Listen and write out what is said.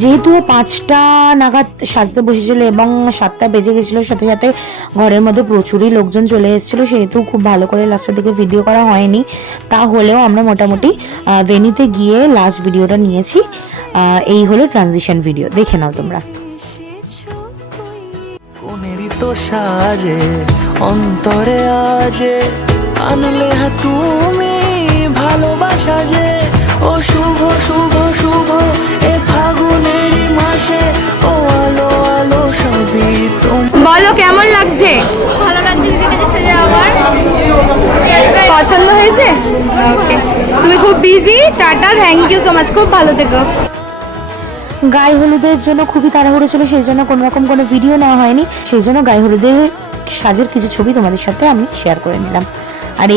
যেহেতু 5টা নাগাদ সাজতে বসেছিল এবং 7টা বেজে গেছিলো, সাথে সাথে ঘরের মধ্যে প্রচুরই লোকজন চলে এসেছিলো, সেহেতু খুব ভালো করে লাস্টের দিকে ভিডিও করা হয়নি। তাহলেও আমরা মোটামুটি ভেন্যুতে গিয়ে লাস্ট ভিডিওটা নিয়েছি। এই হলো ট্রানজিশন ভিডিও, দেখে নাও তোমরা। কোনেরই তো সাজে অন্তরে আজে আনলে তুমি ভালোবাসা যে, ও শুভ শুভ শুভ এ ফাগুনেরই মাসে, ও আলো আলো সবই তোমার। বলো কেমন লাগছে? ভালো লাগছে দিদির কাছে সেজে আমার। পছন্দ হয়েছে? ওকে, তুমি খুব busy. Ta-ta, thank you so much, খুব ভালো থেকো। গায়ে হলুদের জন্য খুবই তাড়াহুড়ো ছিল, সেই জন্য কোনো রকম কোনো ভিডিও নেওয়া হয়নি। সেই জন্য গায়ে হলুদের সাজের কিছু ছবি তোমাদের সাথে আমি শেয়ার করে নিলাম।